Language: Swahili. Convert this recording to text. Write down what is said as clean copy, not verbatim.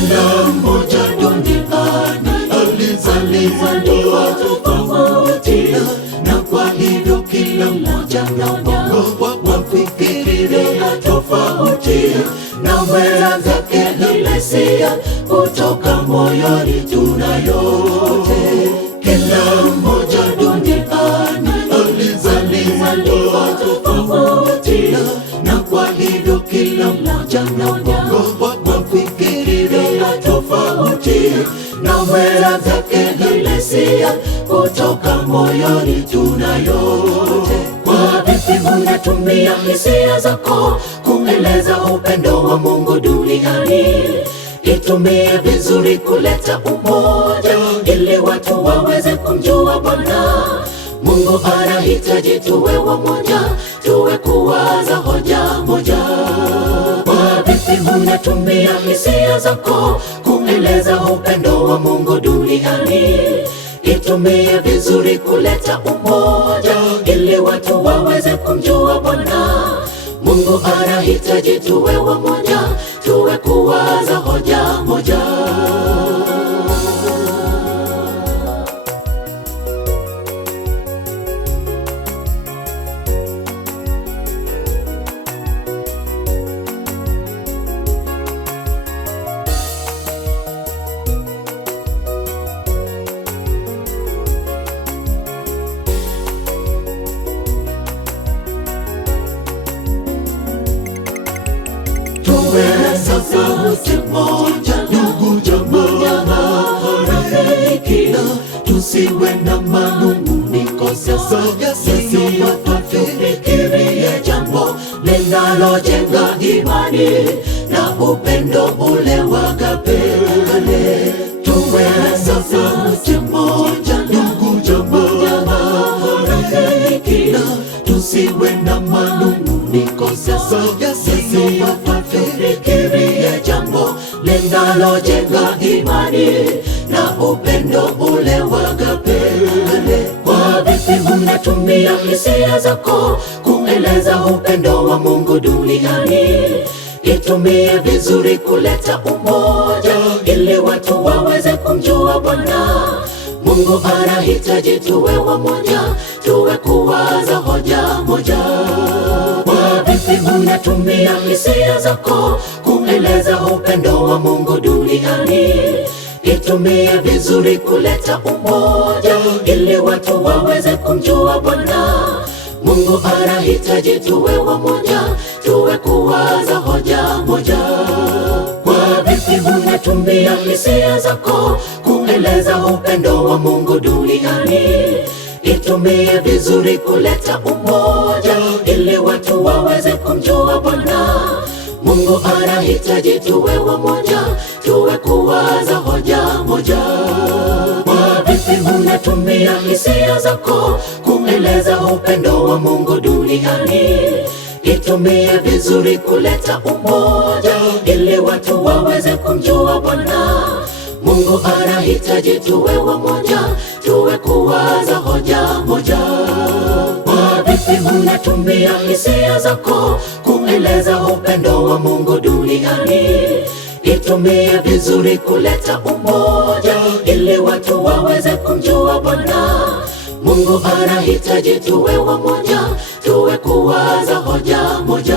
Kila mmoja duniani alizaliwa tofauti, na kwa hivyo kila mmoja wafikiria tofauti na mwenzake. Ile hisia kutoka moyoni tunayote. Kila mmoja duniani alizaliwa tofauti, na kwa hivyo kila mmoja wafikiria tofauti na mwenzake. Ile hisia kutoka moyoni tunayote. Kwa vipi unatumia hisia zako kueleza upendo wa Mungu duniani? Itumie vizuri kuleta umoja, ili watu waweze kumjua Bwana. Mungu anahitaji tuwe wamoja, tuwe kuwaza hoja moja. Kwa vipi unatumia hisia zako kueleza upendo wa Mungu duniani? Itumie vizuri kuleta umoja, ili watu waweze kumjua Bwana. Mungu anahitaji tuwe wamoja, tuwe kuwaza hoja moja. Tuwe sauti moja, ndugu, jamaa, rafiki, tusiwe na manung'uniko. Sasa tufikirie jambo linalojenga imani na upendo ule wa agape. Tuwe sauti moja, ndugu, jamaa, rafiki, tusiwe na manung'uniko. Sasa tufikirie jambo linalojenga imani na upendo ule wa agape. Kwa vipi unatumia hisia zako kueleza upendo wa Mungu duniani? Itumie vizuri kuleta umoja, ili watu waweze kumjua Bwana. Mungu anahitaji tuwe wamoja, tuwe kuwaza hoja moja. Kwa vipi unatumia hisia zako kueleza upendo wa Mungu duniani? Itumie vizuri kuleta umoja, ili watu waweze kumjua Bwana. Mungu anahitaji tuwe wamoja, tuwe kuwaza hoja moja. Kwa vipi unatumia hisia zako kueleza upendo wa Mungu duniani? Itumie vizuri kuleta umoja, ili watu waweze kumjua Bwana. Mungu anahitaji tuwe wamoja, tuwe kuwaza hoja moja. Kwa vipi unatumia hisia zako kueleza upendo wa Mungu duniani? Itumie vizuri kuleta umoja, ili watu waweze kumjua Bwana. Mungu anahitaji tuwe wamoja, tuwe kuwaza hoja moja. Kwa vipi unatumia hisia zako kueleza upendo wa Mungu duniani? Itumie vizuri kuleta umoja, ili watu waweze kumjua Bwana. Mungu anahitaji tuwe wamoja, tuwe kuwaza hoja moja.